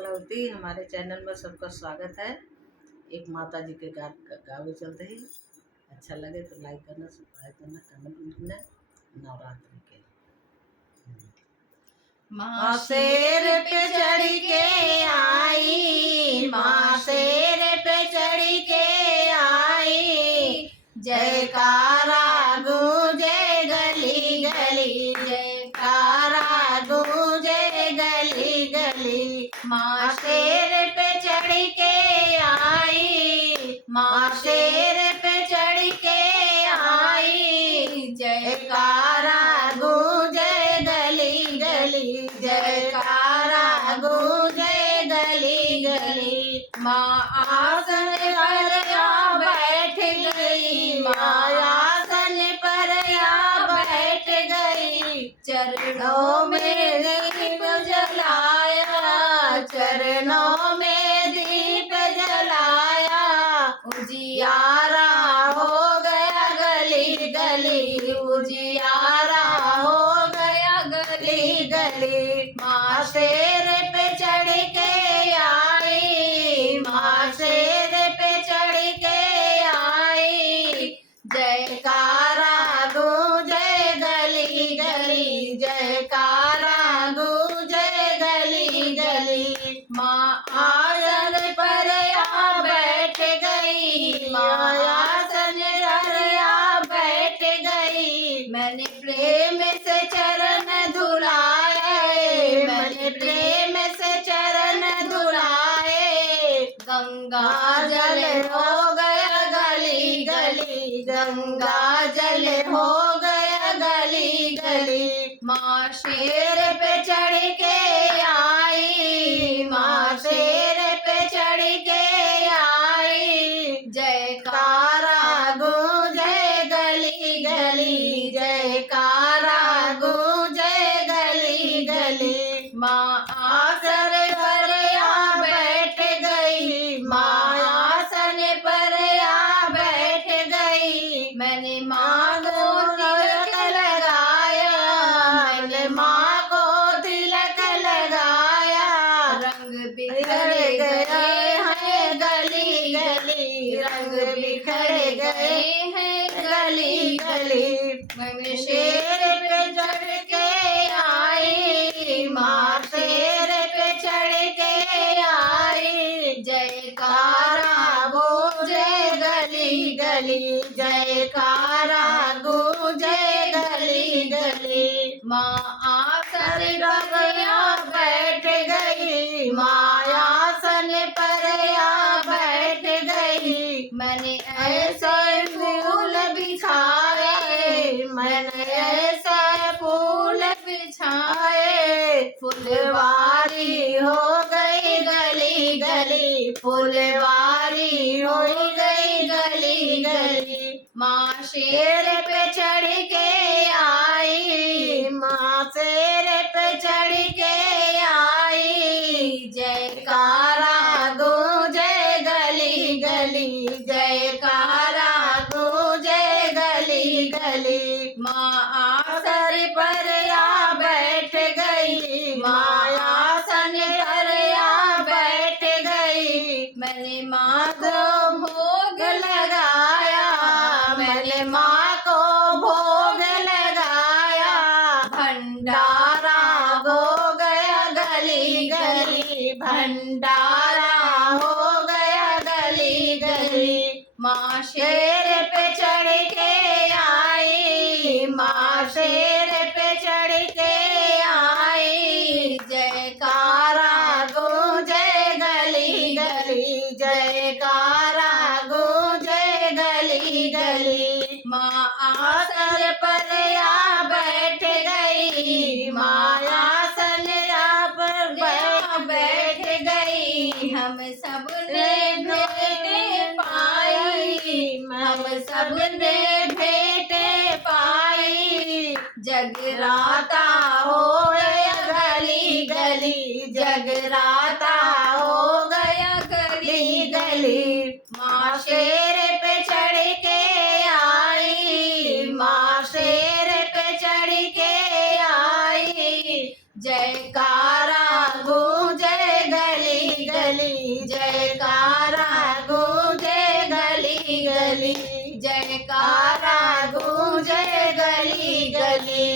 कलावती हमारे चैनल में सबका स्वागत है। एक माता जी के गावे चलते ही अच्छा लगे तो लाइक करना, सब्सक्राइब करना, कमेंट लिखना। नवरात्रि के माँ शेर पे चढ़ के आई, माँ शेर पे चढ़ के आई, जयकारा गूंजे गली गली, जयकारा गूंजे गली गली। माँ शेर पे चढ़ के आई, माँ शेर पे चढ़ के आई, जयकारा गूंजे गली गली, जयकारा गूंजे गली गली। माँ आसन पर या बैठ गई, माँ आसन पर या बैठ गई, चरणों में दीप जलाया, चरणों में दीप जलाया, उजियारा हो गया गली गली, उजियारा हो गया गली गली। माँ शेर पे चढ़ के आई, माँ शेर पे चढ़ के आई, जयकारा गूंजे गली गली, जयकारा गूंजे गली गली। माँ आसन पर या बैठ गई, माँ आसन पर या बैठ गई, मैंने प्रेम से चरण धुलाए, मैंने प्रेम से चरण धुलाए, गंगा जल हो गया गली गली, गंगा जल हो गया गली गली। माँ शेर पे चढ़ के आई, माँ शेर पे चढ़ के आई, जयकारा गूंजे गली गली, जयकारा गूंजे गली गली। माँ आसन पर या बैठ गई, माँ आसन पर या बैठ गई, मैंने माँ को तिलक लगाया, मैंने माँ को तिलक लगाया, रंग बिखर गए हैं गली गली, रंग बिखर गए हैं गली गली। मैं शेर पे चढ़ के आई, माँ शेर पे चढ़ के आई, जयकारा गूंजे गली गली, जयकारा गूंजे गली गली। माँ आसन पर या बैठ गई, माँ आसन पर या बैठ गई, मैंने ऐसा फूल बिछाए, मैंने ऐसा फूल बिछाए, फुलवारी हो गई गली गली, फुलवारी हो गई गली गली। माँ शेर पे चढ़ के आई, माँ शेर पे चढ़ के आई, जयकारा गूंजे गली गली, जयकारा गूंजे गली गली। माँ आसन पर या बैठ गई, माँ आसन पर या बैठ गई, मैंने माँ को भोग लगाया, मैंने माँ को भोग लगाया, भंडारा हो गया गली गली, भंडारा हो गया गली गली। माँ शेर पे चढ़ के आई, माँ शेर पे चढ़ के आई, जयकारा गूंजे गली गली, जयकारा गूंजे गली गली। माँ आसन पर या बैठ गई, माँ आसन पर बैठ गई, हम सब ने भेंट पाई, हम सब ने भेंट पाई, जगराता हो गया गली गली, जगराता हो गया गली गली। माँ शेर पे चढ़ के आई, माँ शेर पे चढ़ के आई, जयकारा गूंजे गली गली, जयकारा गूंजे गली गली, जयकारा गूंजे गली गली।